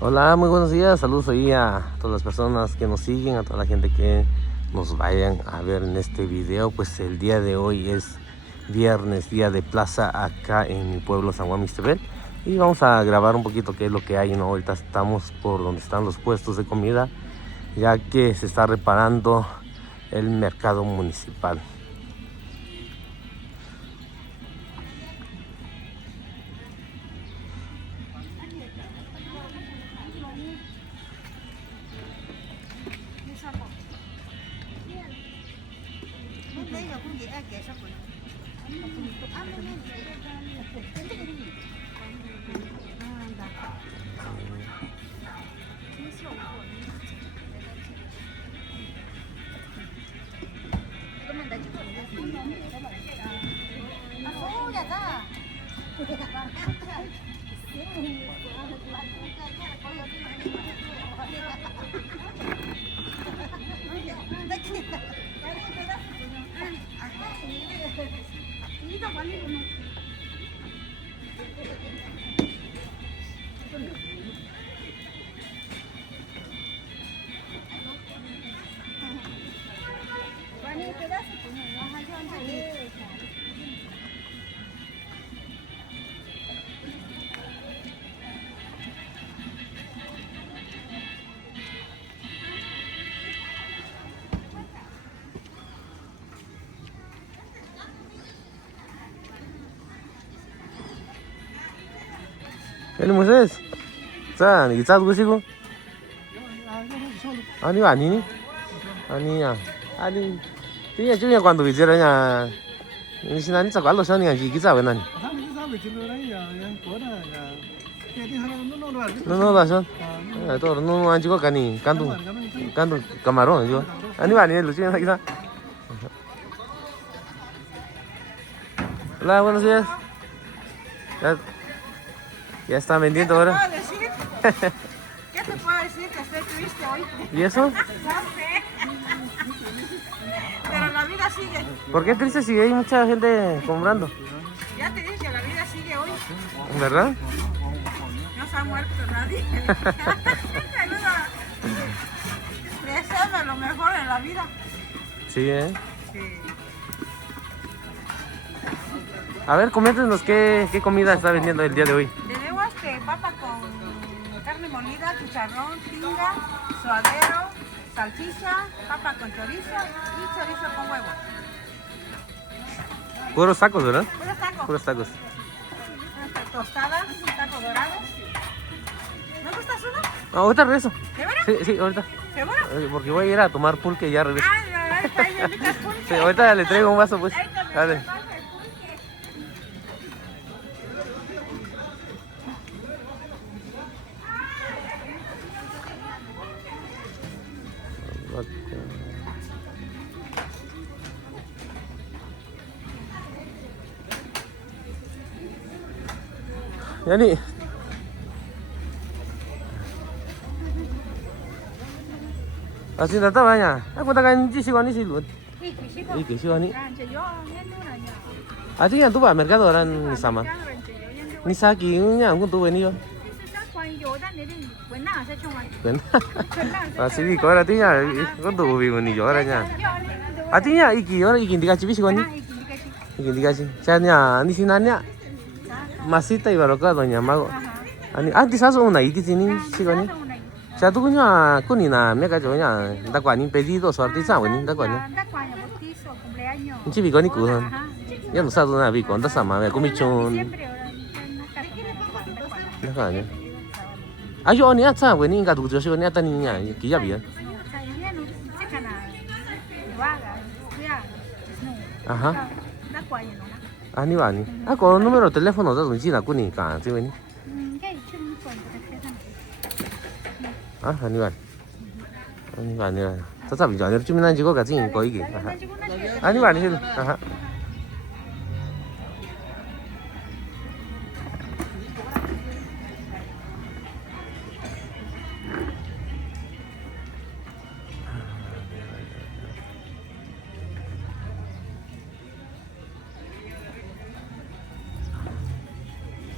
Hola, muy buenos días. Saludos ahí a todas las personas que nos siguen, a toda la gente que nos vayan a ver en este video. Pues el día de hoy es viernes, día de plaza acá en mi pueblo, San Juan Mixtepec. Y vamos a grabar un poquito qué es lo que hay, ¿no? Ahorita estamos por donde están los puestos de comida, ya que se está reparando el mercado municipal. Eli Moisés, 자, 이 짜고 계시고? 아니 아니니? 아니야. 아니, tío yo cuando visiera ya, si nadie se acuerda son ni quizá ven nani. No la son. Todo no han chico cani, canto camarón yo. Ani va ni Lucía quizá. Hola, buenos días. Ya está vendiendo ahora. ¿Qué te puedo decir? Que estoy triste hoy. ¿Y eso? No sé. Pero la vida sigue. ¿Por qué triste si hay mucha gente comprando? Ya te dije que la vida sigue hoy. ¿Verdad? No se ha muerto nadie. Deseame lo mejor en la vida. Sí, Sí. A ver, coméntenos qué comida está vendiendo el día de hoy. Tenemos papa con carne molida, chicharrón, tinga, suadero, salchicha, papa con chorizo y chorizo con huevo. Puros tacos, ¿verdad? Puros tacos. Puros tacos. Tostadas, tacos dorados. ¿No gustas uno? Ahorita regreso. ¿Seguro? Sí, ahorita. ¿Seguro? Porque voy a ir a tomar pulque y ya regreso. Ah, no, ahí me invitas pulque. Sí, ahorita le traigo un vaso, pues. Ahí con el Dale. vaso de pulque. Yani. Así está banyak. Aku takkan ji siwani silun. Iki siwani. Aji yang tu ba mercado ran ni sama. Ni saki nya aku tu weni yo. Ben. Así di kora tinya aku tu bi weni yo ra nya. Artinya iki ora iki dikasih bi siwani. Iki dikasih. Saya ni sinanya masita ibaroka doña Mago. Ani antes hace una iki sini siwani. Saya tu punya kunina me ka jonya da kwa ni pedido so artista weni da kwa ni. Ni bi ko ni ku han. Ya no sabe nada bi ko da sama me kumichon. Da kwa ni. Ayo ni atsa weni ga du jo shi ni atani nya ki ya bi. Ajá. Ani ba ni. Ako numero de teléfono da dun ji na kuni ka ji weni. Ah, ani ba. Ani ba ni. Ta bi ja ni juminan ji ko ga jin ko iki. Ani ba ni. Aha.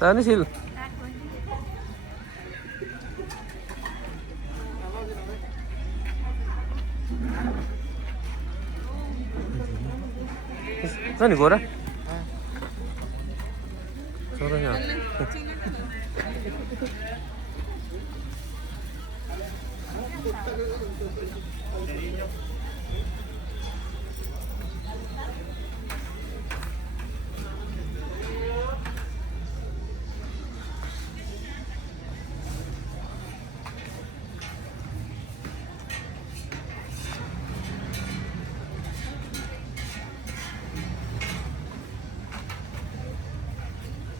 Tao ni sil. Nani gora? 저러냐.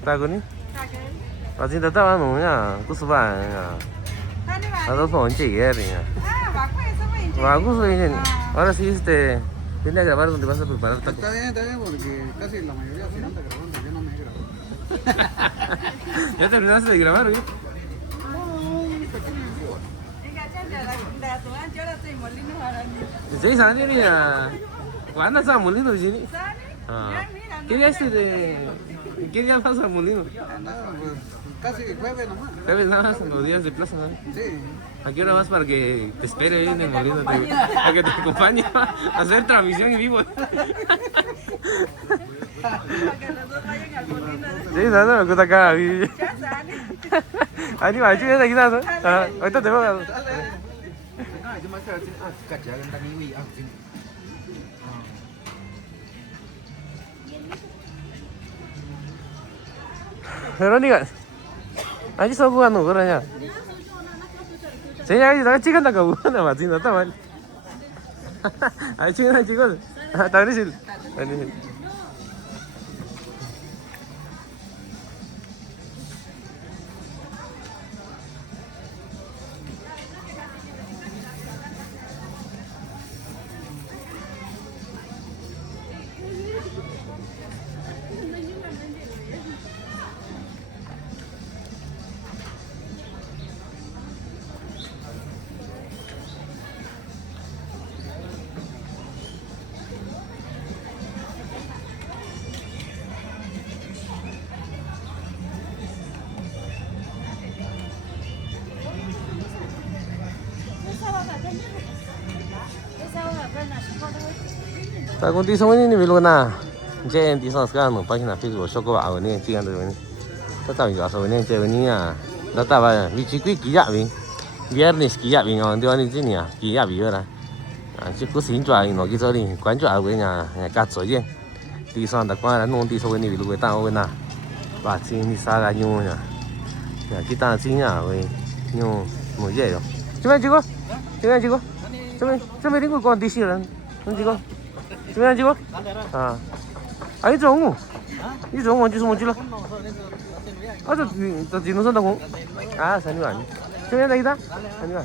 따구니? 아직 다 따와놓냐? 구수반. 나도 돈 찍어야 되냐? 와구수 이제 알아서 있을 때 tenía que grabar donde vas a preparar tacos. Está bien, porque casi la mayoría se anda grabando, yo no me he grabado. ¿Ya terminaste de grabar, güey? ¿Sí, Sani? Mira, ¿cuándo estaba molino? ¿Qué día ¿Qué día vas al molino? Nada, pues, casi jueves nomás. ¿Sabes nada más los días de plaza, no? Sí. ¿A qué hora vas para que te espere ahí en el molino? Para que te acompañe a hacer transmisión en vivo. Sí, no, me gusta acá. 아니 말지 왜 나기 나서? 어디다 대박. Verónica, 아니 서구 가는 거 그러냐? 제가 내가 찍은다가 우나 맞지 나다 말. 아니 찍은 찍어. 다르실. 아니. tại công ty xong rồi mình luôn à, trên đi sang cái nó bao nhiêu phí rồi số có bảo này chỉ ăn được này, tất cả những số này chơi này à, tất cả vậy, vị trí quý kỹ giả mình, viernes kỹ giả mình ngon, điều này gì nhỉ, kỹ giả mình rồi, chỉ có xin cho anh nói cái gì, quan trọng là nhà cá sấu gì, đi sang đặc quan là nông đi xong rồi mình luôn tao bên nào, và xin đi xa cái nhau nhỉ, cái ta xin nhỉ, với nhau một gì rồi, chúng mình 찍어, 좀 이런 거 건디 싫은, 좀 찍어. 좀 찍어? 아. 아니 좀. 이 좀 언제 좀 찍어? 아, 저 뒤는 선다고. 아, 산이 아니. 좀 해야 되다. 아니야.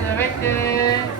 de 20.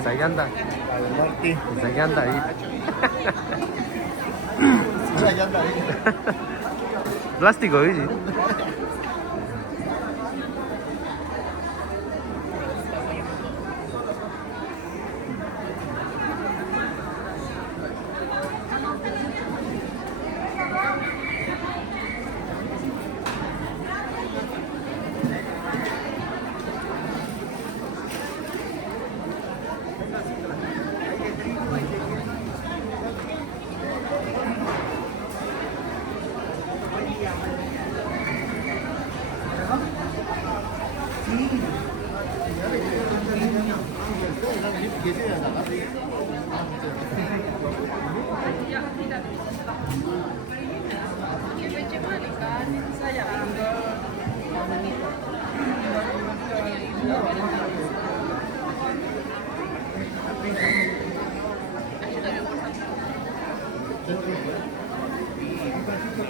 Ensayando. Ensayando ahí. Plástico, ¿sí?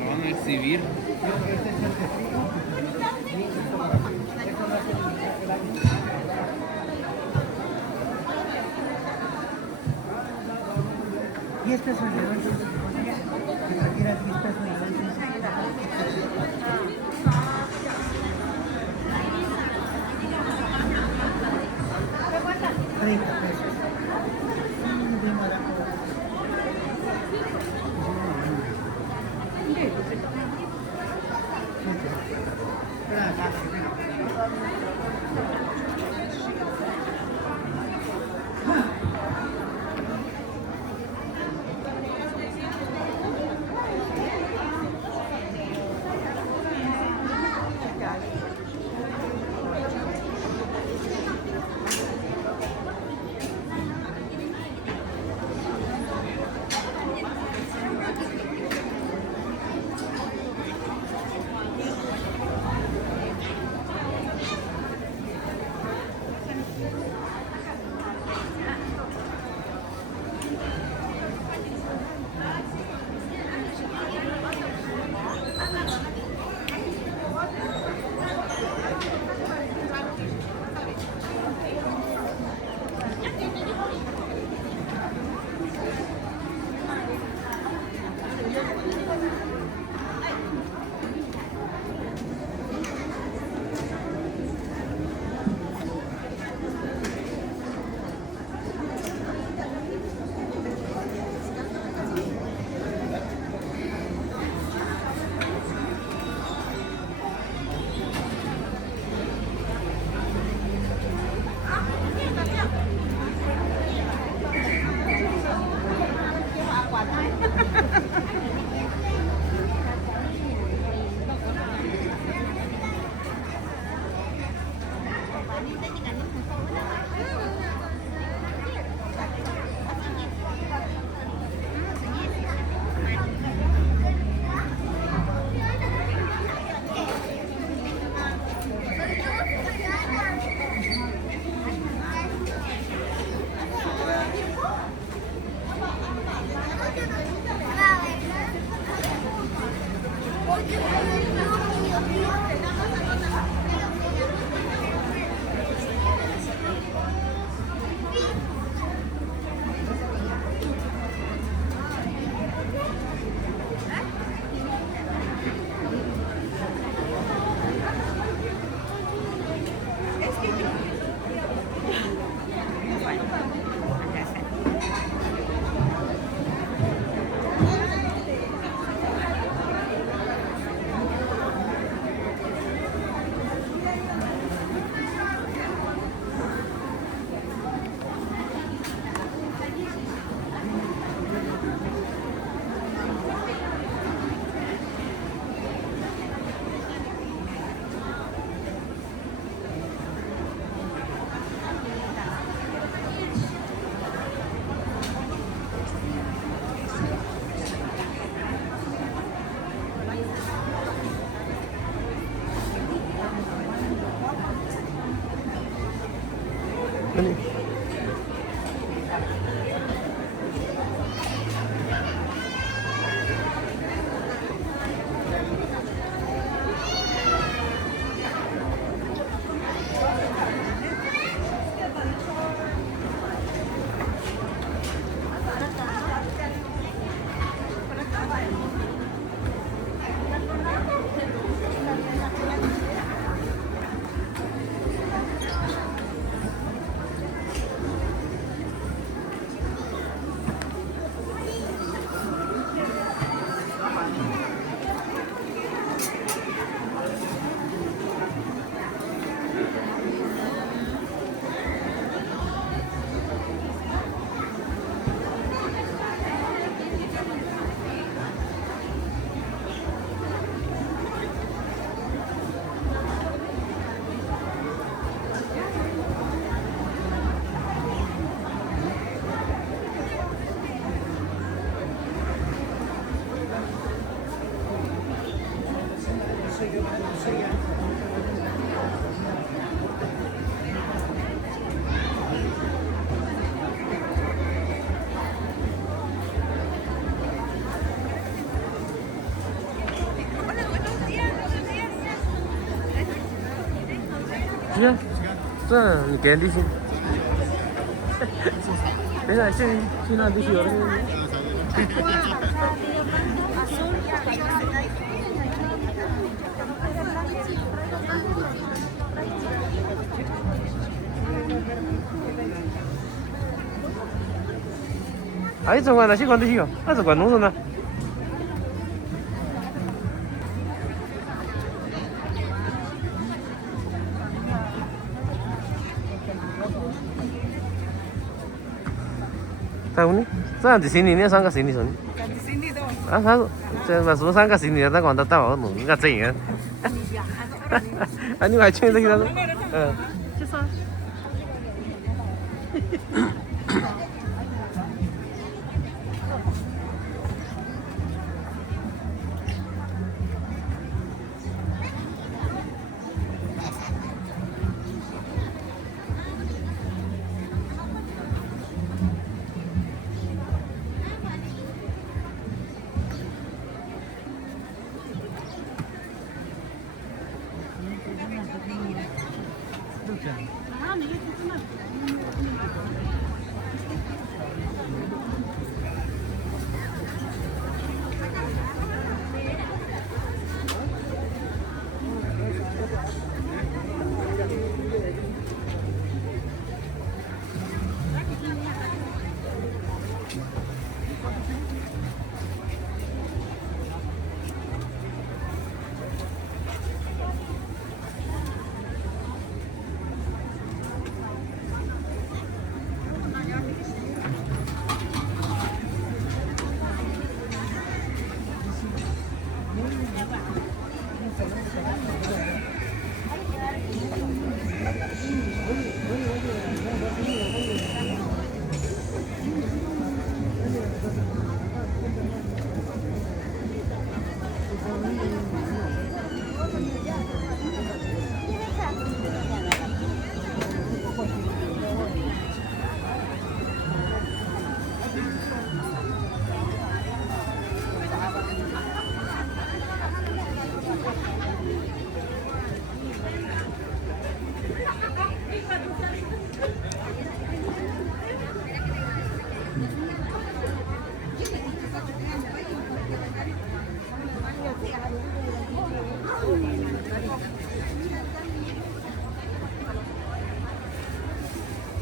Van a exhibir. $10 de dulces. Que trajera $10 de dulces. 30 pesos. Bien barato. Ini. Ya,这你给利息。等一下，去那必须有那个。Ahí se guarda así cuando sigo. Ah, se cuando uno no. Tahu ni, saya di sini ni, saya kat sini sini. Di sini tuh. Ah, saya masuk saya kat sini, tak kau tak tahu, nu, nggak cengeng. Ani macam itu kita tu.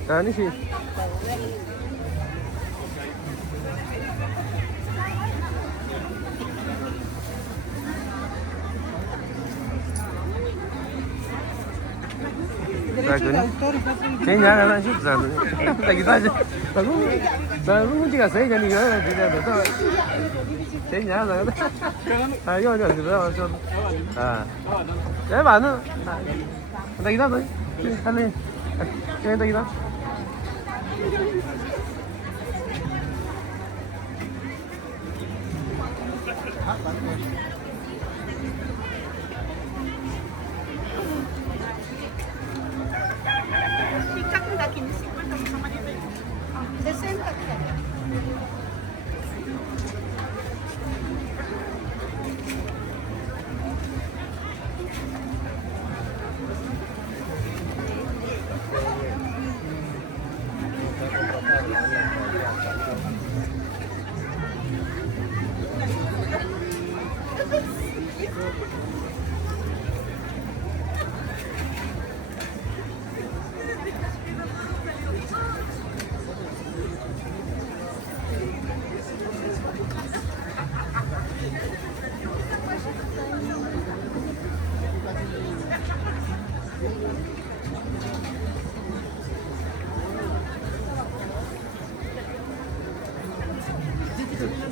Ah, ini sih. Bagus nih. Saya jangan nak shoot sana. Tak kita aja. Bagus juga saya jadi gak tidak betul. Saya jangan. Ayo jangan kita masuk. Ah. Ya mana? Tak kita tu. Kali. Kita kita.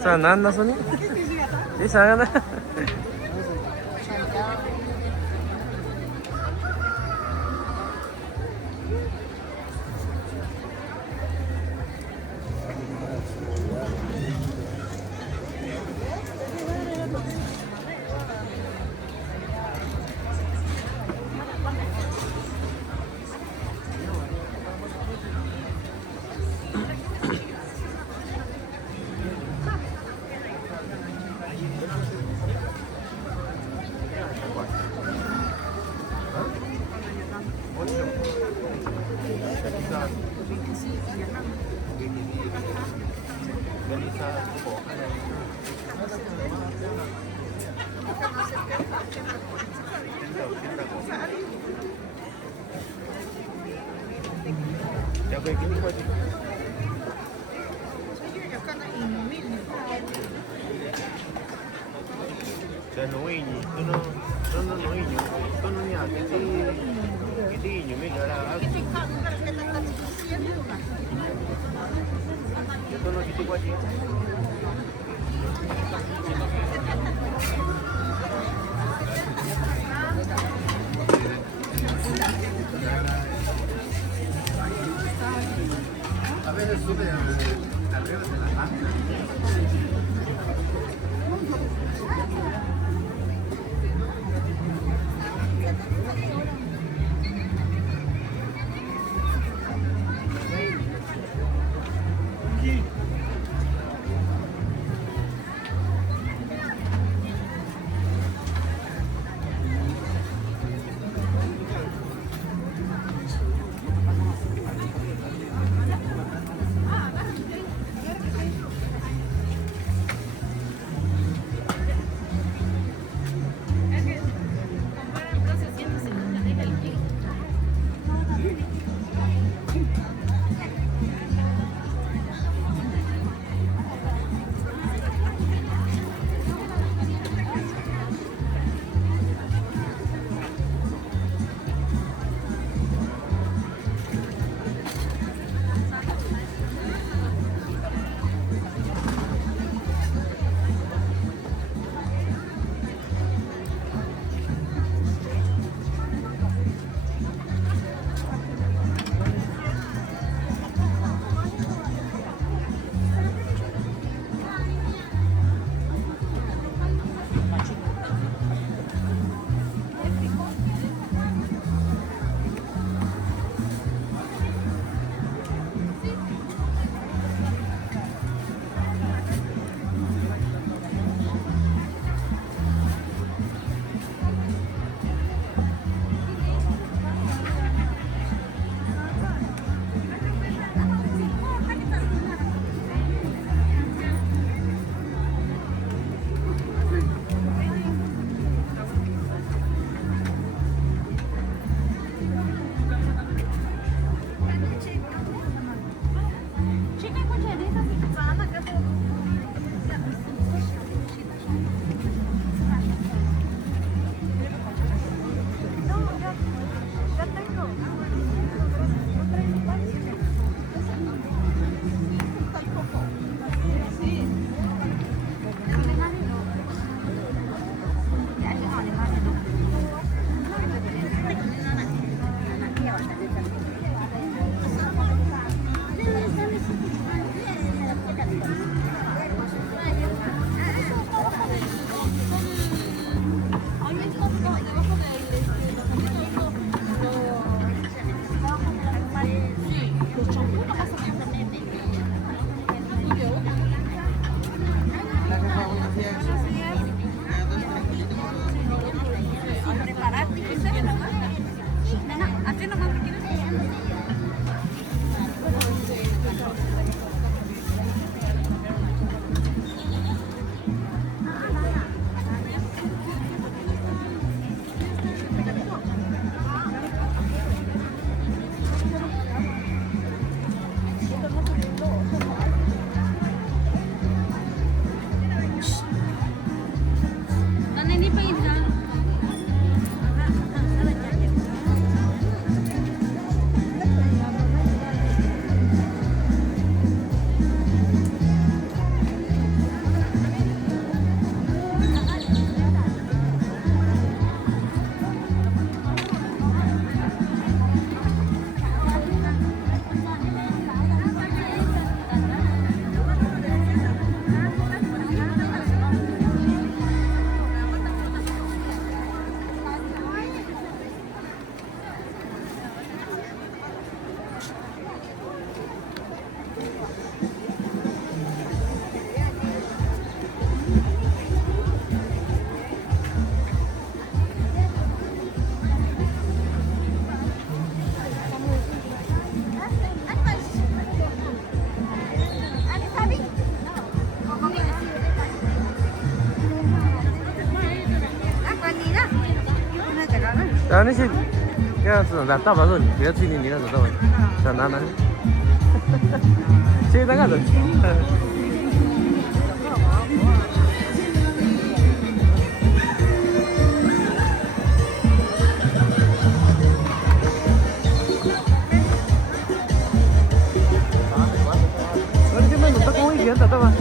Sana na sini. Di sana. Cioè noi sono igni, sono niente, che igni, mica era sono tutti quanti. A veces sube arriba de la mano. ¿Qué nomás te quieres? 자,那些，这样子，咱大把肉，不要自己你那种肉，咱拿拿。这那个的。我这边弄到公园的，对吧？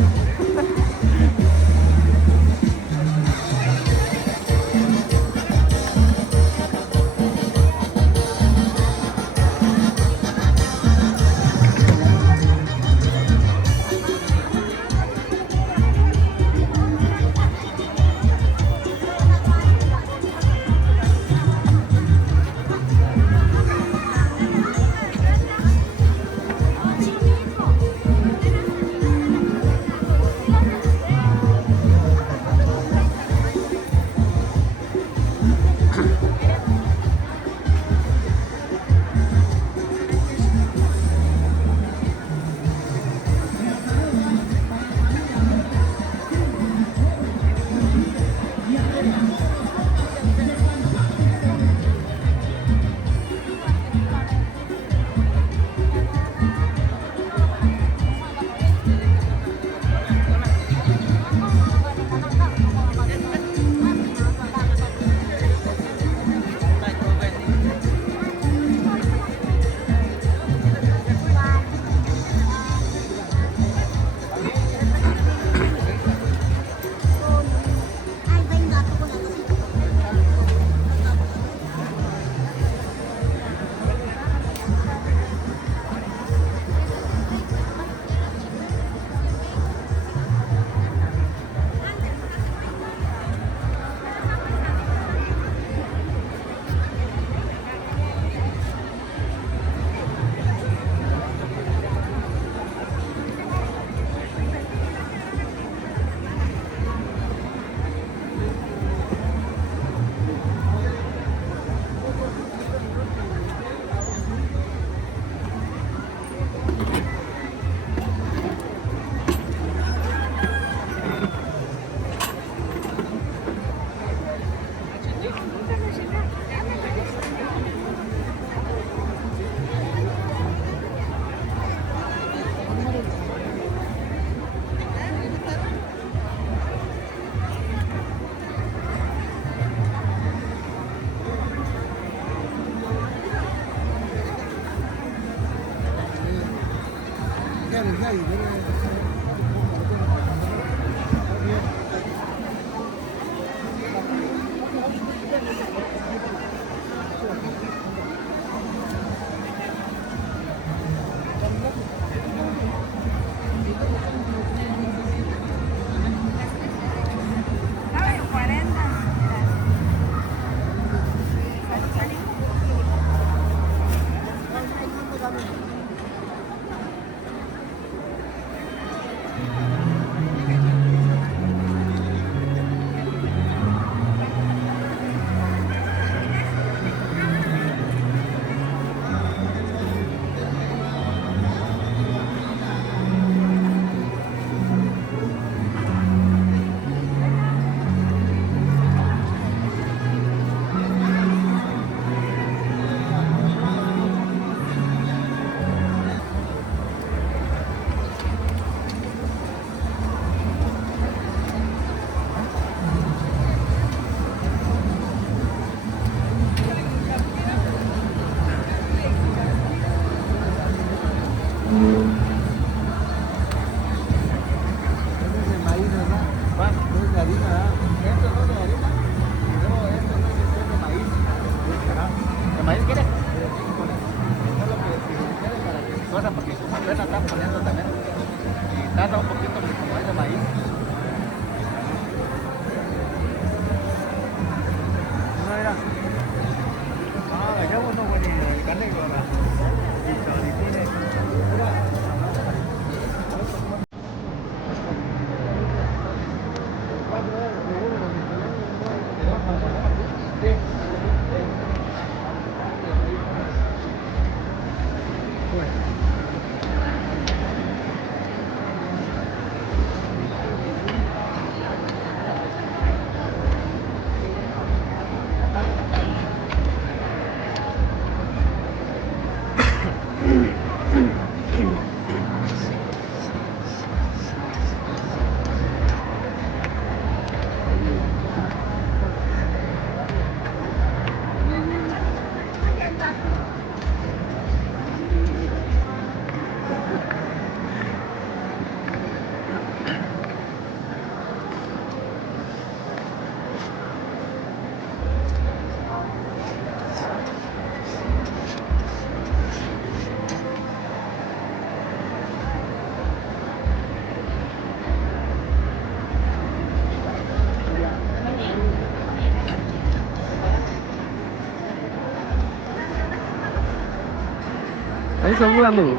Ay, sebulan tuh.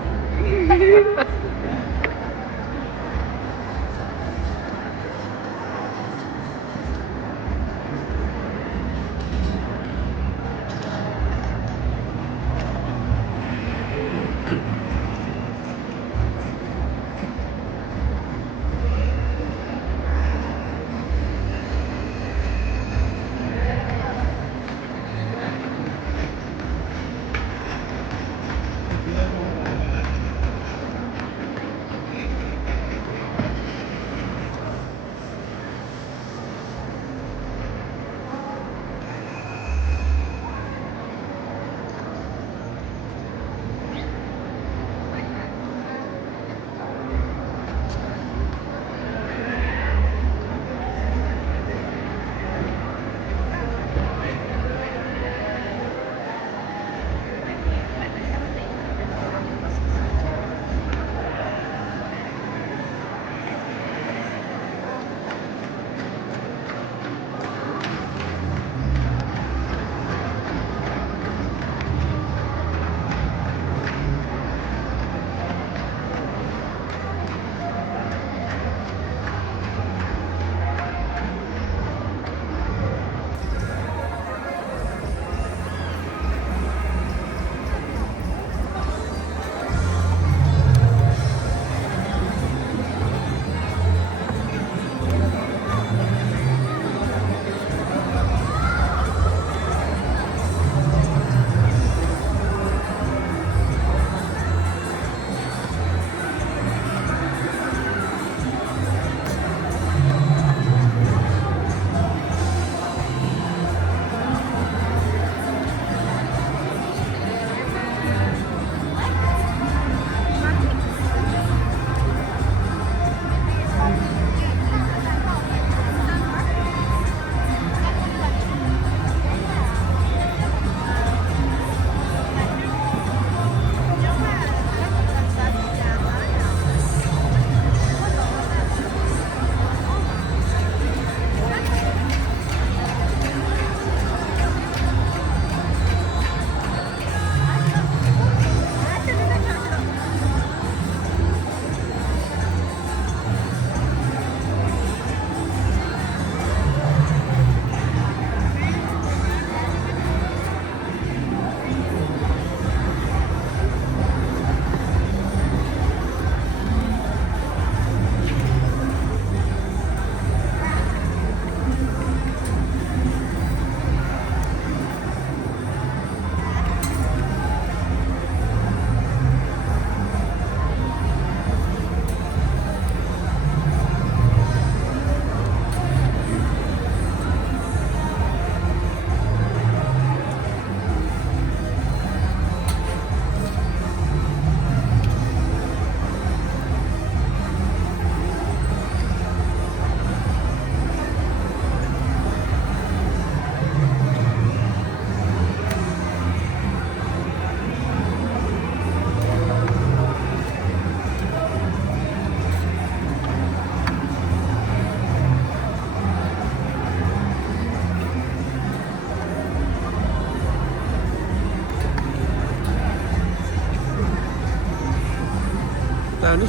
Ini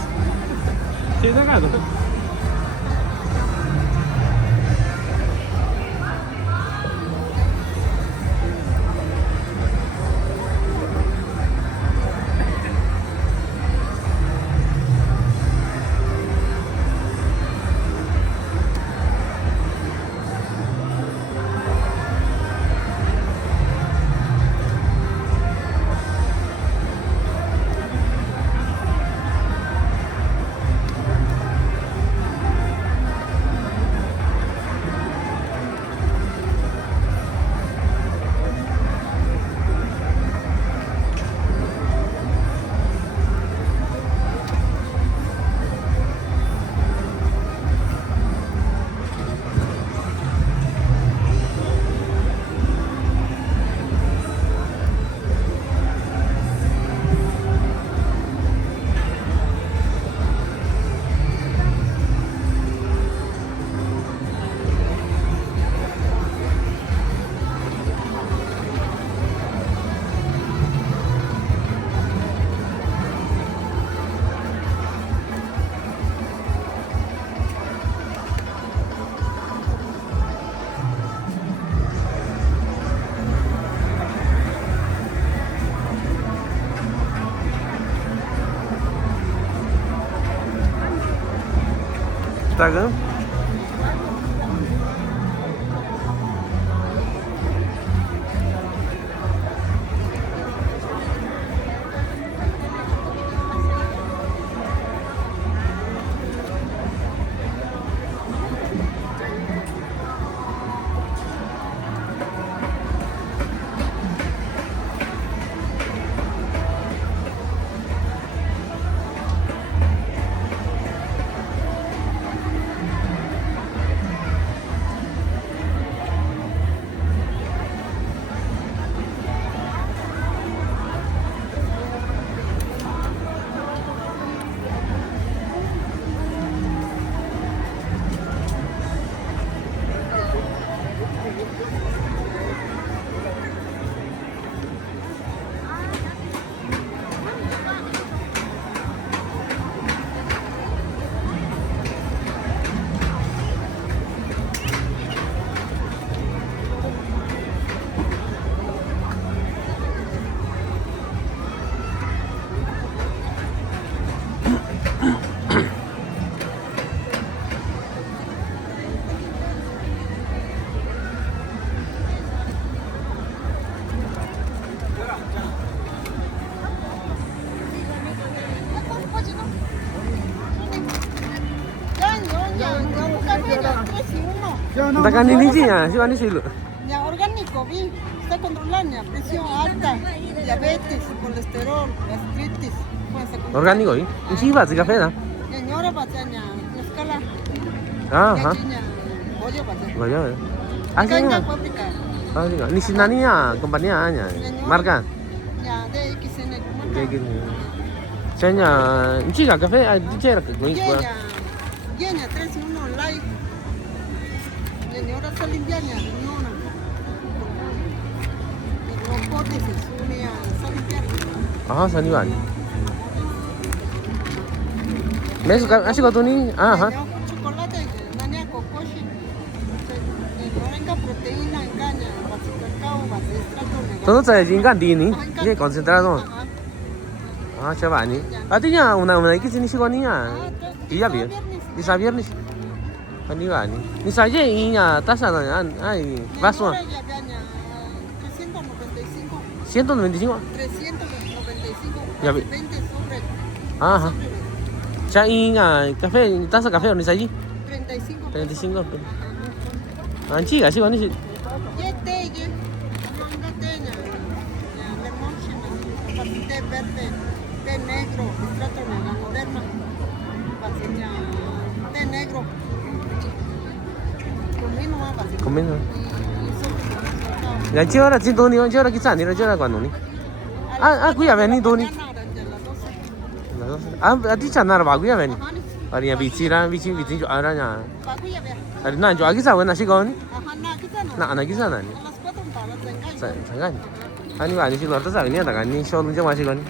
cerita nggak tuh? 부탁은? Takan ini sih ya, si Wani sih lu. Ya, orgánico, vi. Está controlando ya, presión alta, diabetes, colesterol, gastritis. Orgánico, ¿eh? Sí, va, sí, café, ¿no? Señora, pachaña, escala. Ajá. Pollo, pachaña. Vaya, ¿eh? Ah, sí, Caña, ¿no? fábrica. Ah, sí, ¿no? Ni si nani ya, compañía, ya. Marca. Ya, de XN. Kayak gini. Saya chica café, chica que con Llena, 3 en 1 live. Señora Salimbiana, Nona. Los potes, Sunia, Salimbiana. Ah, sani ban. Mes así con Tony. Ajá. Chocolate, nania, cocoshi. Moringa, proteína, engaña, base cacao, base extracto. Todo se ingan di ni, ini concentrado. Ah, coba ni. Artinya una X ini sih koninya. Iya biar. Bisa viernes. Ani ba ni. Ni saja ini ya tasa na ay vaso. 395. 195. 395. Ya, 20 sobre. Ajá. Ya ini café, taza café ni saja. 35. 35. Ah, chica, sih ni sih. Ya té, ya. Manga té, ya. Lemon, té verde, té negro, extracto de ganoderma. Pasilla, té negro. Comino, base. Comino. Ya chiora sin Tony, chiora quizá ni chiora cuando ni. Ah, qui aveni Tony. Ah, ti c'ha andare va qui aveni. Ari vicina aranya. Ari na jo agi sa wena si koni. Na ana kisa na ni. Sangan. Ani ba ni si lor ta sa ni ta ni show lu jama si koni.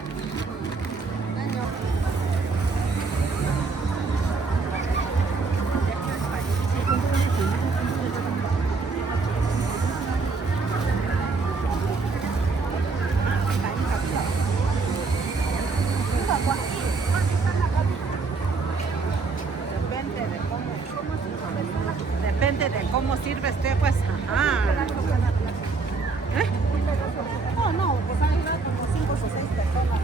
Depende de cómo sirve usted, pues. Ajá. ¿Eh? No, pues hay como 5 o 6 personas.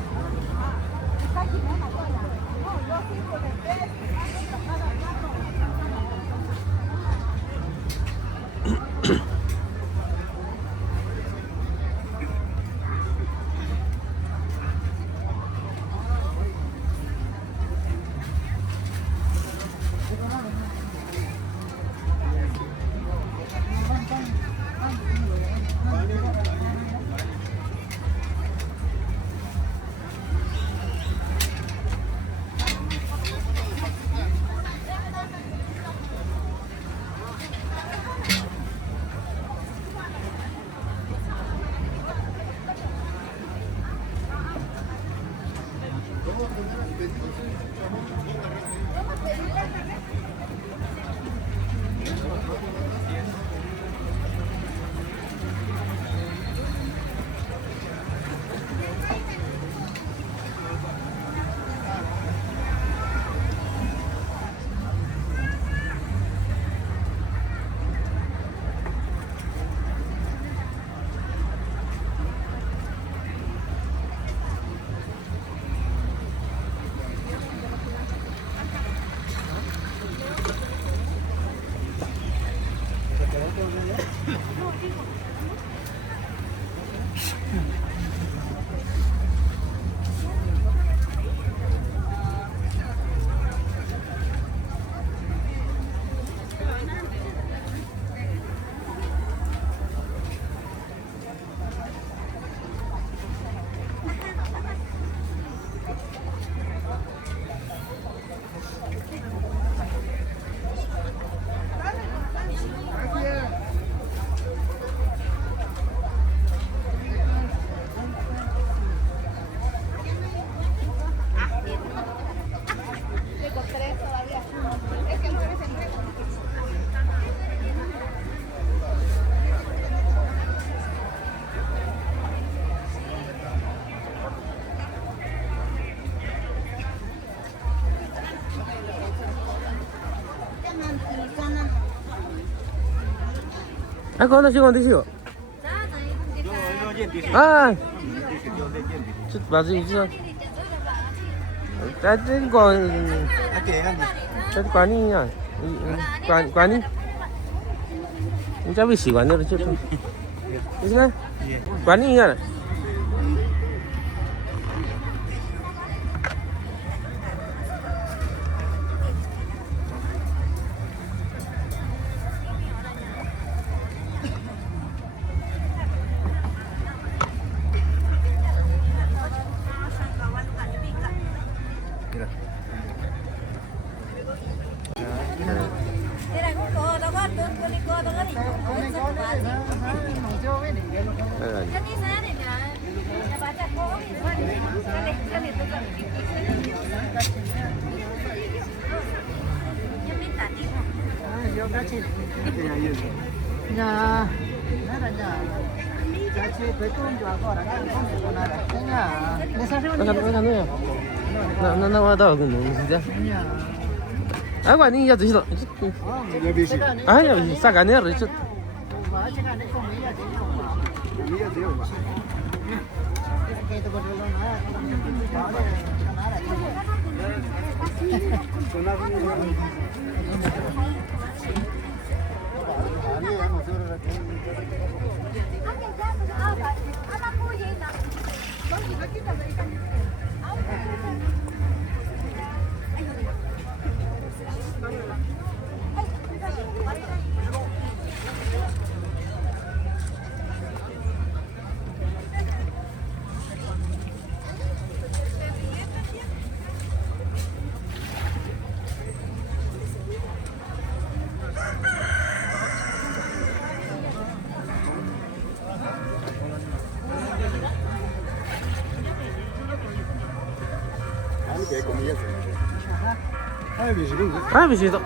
아, 그거 하나 찍으면 되시오. Yo 아, dice, yo de quién dice. 맞아, 이제. 짜증 건, Aquí, Andy. 짜증 관이야. 관이? 짜증 시간대로 chứ. 이제 관이야. Nhà nó là nhà giá trị với con cho con là con là cái nhà để sao 나 가는 거야. 나 와다 그 너무 진짜. nhà 아, 관이 야 드시다. Ya vi, sí. 아, 야, 싸가네, 그렇죠. và chỉ là để con mấy giờ đến nào Mira, tío, va. cái tôi còn lâu nữa nó là Aní, vamos, ahora Aní, que comillas. Ay, mi segundo. 아, 미치다.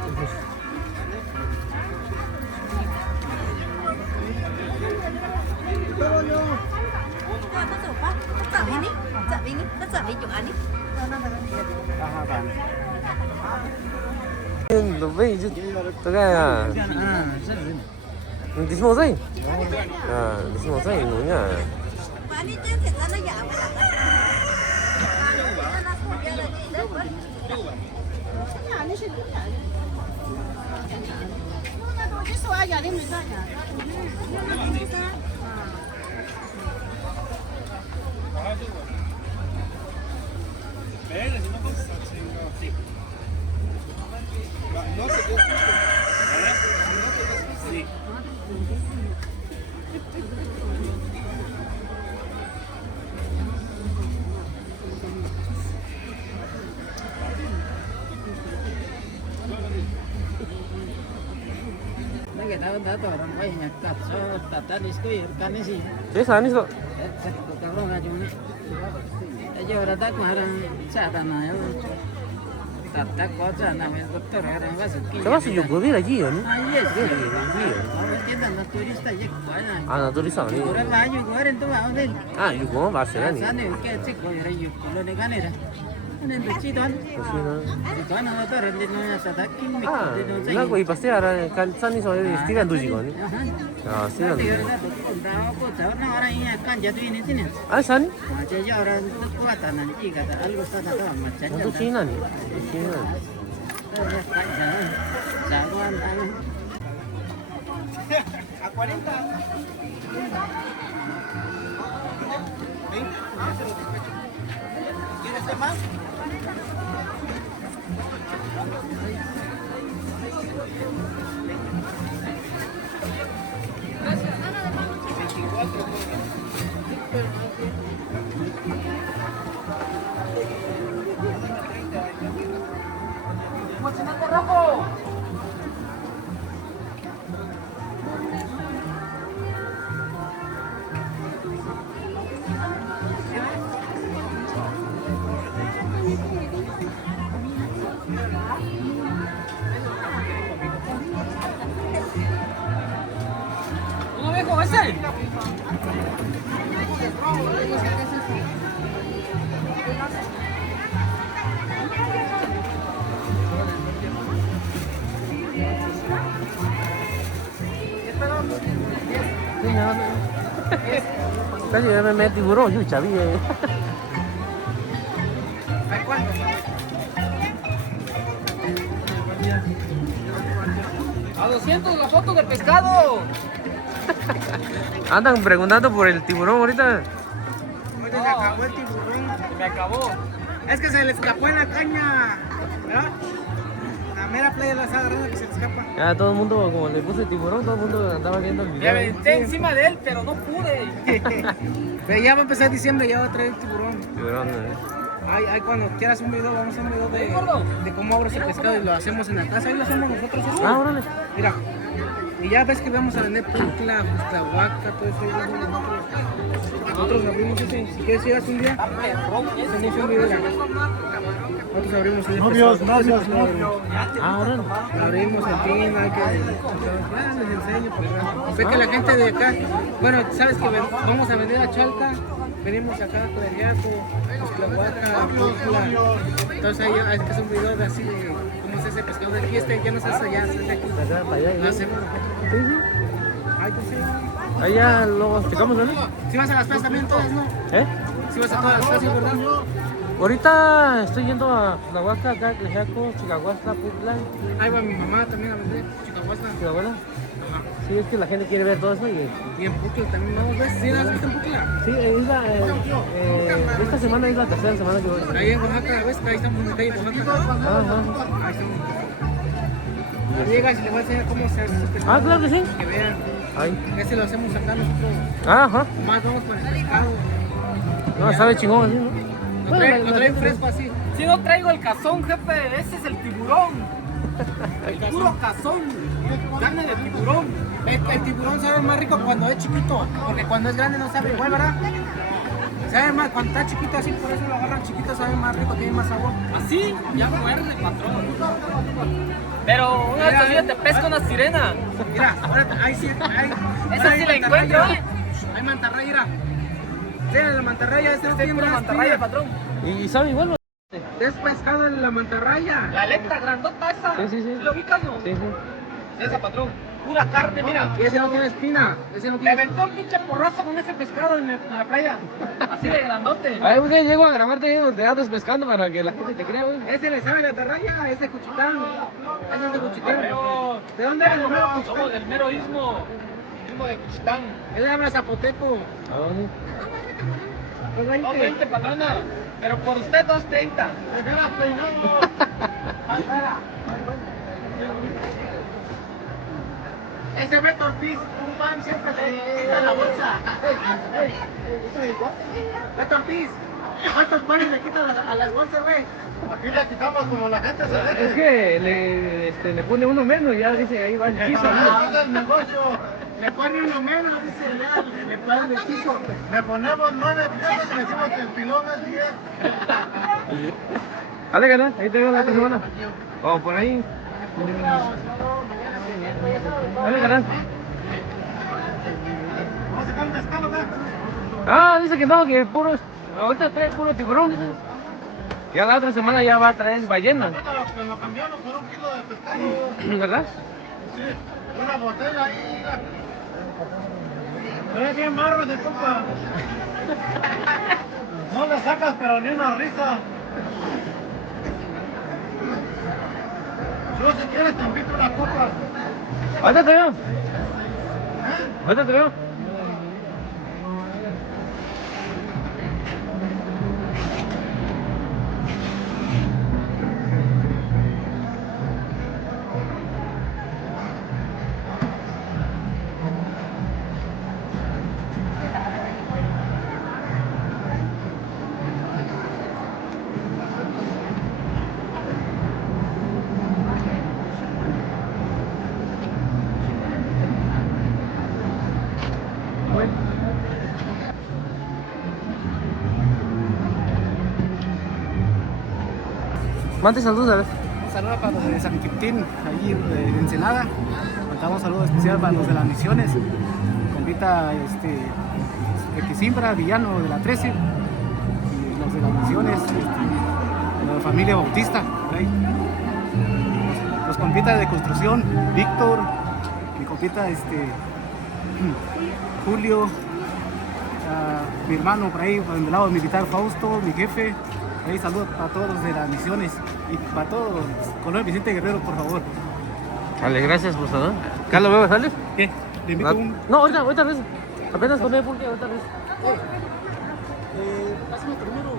Ajá, vale. 너 왜 이제 들어가야? 디스 모자이? 아, 디스 모자이 뭐냐? cái đó đã tỏ rằng phải nhặt cắt cho tata đi study cái này gì 제사 안 있어. cái đó là chúng này giờ là tác mà rằng trả đàn này tata có trả nào mà doctor rằng là sự kiện 저가서 요 거기라 기요니? ah yes 기요. entiendan los turistas ya cuadran 아, 나 둘이서 아니. ahora va a jugar en tu auto 아, 이거 맛이라니. sana que chico era yo lo de ganera nên được chi toán 무슨은? toán nó tao rồi đi nó sẽ tác kinh 아, 나고 이봤어요. 알아. 간 산이 소리 스티간 도지거니. 아, 스티간 도지. 아, 산이? 또 지나니. 지나니. tiña. Casi me metí tiburón, yo chaví. ¿Hay cuánto? A 200 la foto del pescado. Andan preguntando por el tiburón ahorita. Ahorita se acabó el tiburón. Me acabó. Es que se le escapó en la caña. ¿Verdad? La mera playa de la Sagrada que se le escapa. Ya todo el mundo, como le puse tiburón, todo el mundo andaba viendo el Me video. aventé encima de él, pero no pude. Pero ya va a empezar diciembre, ya va a traer el tiburón. Tiburón, Ay, cuando quieras un video, vamos a hacer un video de cómo abres el pescado y lo hacemos en la casa. Ahí lo hacemos nosotros. ¿Sí? Ah, órale. Mira. Y ya ves que vamos a vender pucla, huaca, todo eso. Nosotros abrimos ese. Si quieres llegas un día, hacemos un video. Nosotros abrimos ese. Novios, pescado. Ah, órale. Abrimos el pin, hay que... Ya les enseño. Sé que la gente de acá... Bueno, sabes que vamos a vender a Chalca. Venimos acá a Clariaco, Tlahuaca, Pucla. Entonces ahí hay que hacer un video de así de cómo se hace pescado de aquí. Ya no se hace allá, se hace aquí. Allá, para allá. Lo hacemos. Sí, sí. Ay, pues sí. Allá luego checamos, ¿no? Si vas a las plazas también todas, ¿no? ¿Eh? Si vas a todas las plazas, ¿verdad? Ahorita estoy yendo a Tlahuaca, acá, Tlajaco, Chicahuasca, Pucla. Ahí va mi mamá también a vender, Chicahuasca. ¿Tu abuela? Ajá. Sí, es que la gente quiere ver todo eso y... Y en Pucla también, ¿no? ¿Ves? ¿Sí has visto en Pucla? Sí, esta semana es la tercera semana que voy. Ahí en Oaxaca, ¿ves? Ahí estamos en la calle de Oaxaca. Ajá. Ahí estamos. Llegas y le voy a enseñar cómo se hace ese pescado. Ah, claro que sí. Que vean. Ay. Ese lo hacemos acá nosotros. Ajá. Más vamos con el pescado. No, sabe chingón así, ¿no? Lo traen fresco así. Si no traigo el cazón, jefe, ese es el tiburón. El puro cazón. Carne de tiburón. El tiburón sabe más rico cuando es chiquito. Porque cuando es grande no sabe igual, ¿verdad? Sabe más, cuando está chiquito así, por eso lo agarran chiquito, sabe más rico, tiene más sabor. Así, ya muerde, patrón. Pero una vez días te pesca una sirena. Mira, ahora ahí sí, ahí. Esa sí la encuentro. Hay mantarraya, mira. Sí, la mantarraya, esa es Este es pura mantarraya, patrón. Y sabe igual, ¿no? Es pescado en la mantarraya. La aleta grandota esa. Sí, sí, sí. ¿Lo ubicas, no? Sí, sí. Esa, patrón. Pura carne, mira. Y ese no tiene espina. Ese no Le tiene aventó un pinche porrazo con ese pescado en la playa. Así de grandote. Ay, güey, llego a grabarte ahí donde andas pescando para que la gente te crea, güey. Ese le sabe la tarraya, ese es Cuchitán. Ese es de Cuchitán. Pero ¿De dónde eres, hermano? somos del mero istmo. Istmo de Cuchitán. Él habla zapoteco. ¿A dónde? Pues ahí te... 220, patrona. Pero por usted 230. Ese Beto Ortiz, un pan siempre le quita la bolsa. Beto Ortiz, ¿cuántos panes le quitan a las bolsas, güey? Aquí le quitamos como la gente se deje. Es que le pone uno menos y ya dice ahí va el piso. Ah, es el negocio. Le pone uno menos, dice, ya, le ponen el piso. Le ponemos 9 pesos, le decimos que el pilón es 10. Dale, canal, ahí te veo la otra semana. O por ahí. Dale, canal. Vamos a sacar un pescado acá. Ah, dice que no, que puro. Ahorita trae puro tiburón. Dice. Ya la otra semana ya va a traer ballena. Lo cambiamos por 1 kilo de pescado. ¿Verdad? Sí, una botella ahí. Se ve bien marro de copa. No le sacas pero ni una risa. Yo si quieres te invito una copa. Ahorita te veo. Ahorita te veo. Mande saludos, a ver. Un saludo para los de San Quintín, allí de Ensenada. Mandamos un saludo especial para los de las misiones. Compita Equisimbra, Villano de la 13. Y los de las misiones, la familia Bautista. Por ahí. Los compitas de construcción, Víctor, mi compita Julio, mi hermano por ahí, por el lado militar Fausto, mi jefe. Ahí saludos para todos de las misiones y para todos. Color Vicente Guerrero, por favor. Dale, gracias, pues, ¿no? ¿Carlos, ¿me sales? ¿Qué? Le invito un... No, ahorita res. Apenas con el pulque, ahorita res. Pásame primero.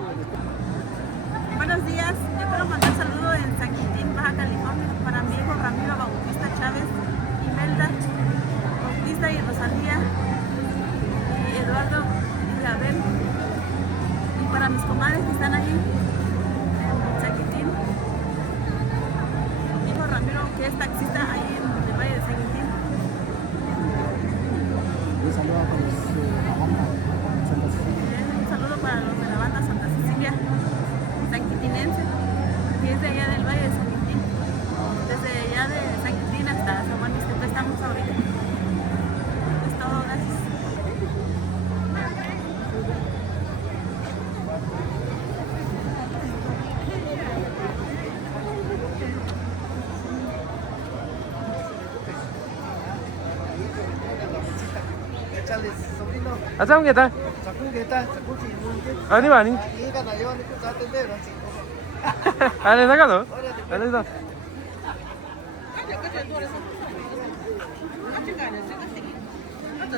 Buenos días, yo quiero mandar saludos en San Quintín, Baja California, para mi hijo Ramiro Bautista Chávez, Imelda Bautista y Rosalía, y Eduardo y Abel, y para mis comadres que están allí en San Quintín, mi hijo Ramiro, que es taxista ahí en el Valle de San Quintín. Un saludo para los la banda Santa Cecilia. Un saludo para los de la banda Santa Cecilia, sanquitinense, que es de allá del Valle de San Quintín, desde allá de San Quintín hasta San Juan Mixteco estamos ahorita. Es todo, gracias. Échale, sobrino. ¿Hasta qué tal? Sacugueta, sacuchi. ¿A ni va, ni? Llega na yo, ni ku sa atender, así. ¿Ale sacado? ¿Ale está? Ano, kasi doon sa. Ano ka na? Sige. Ano,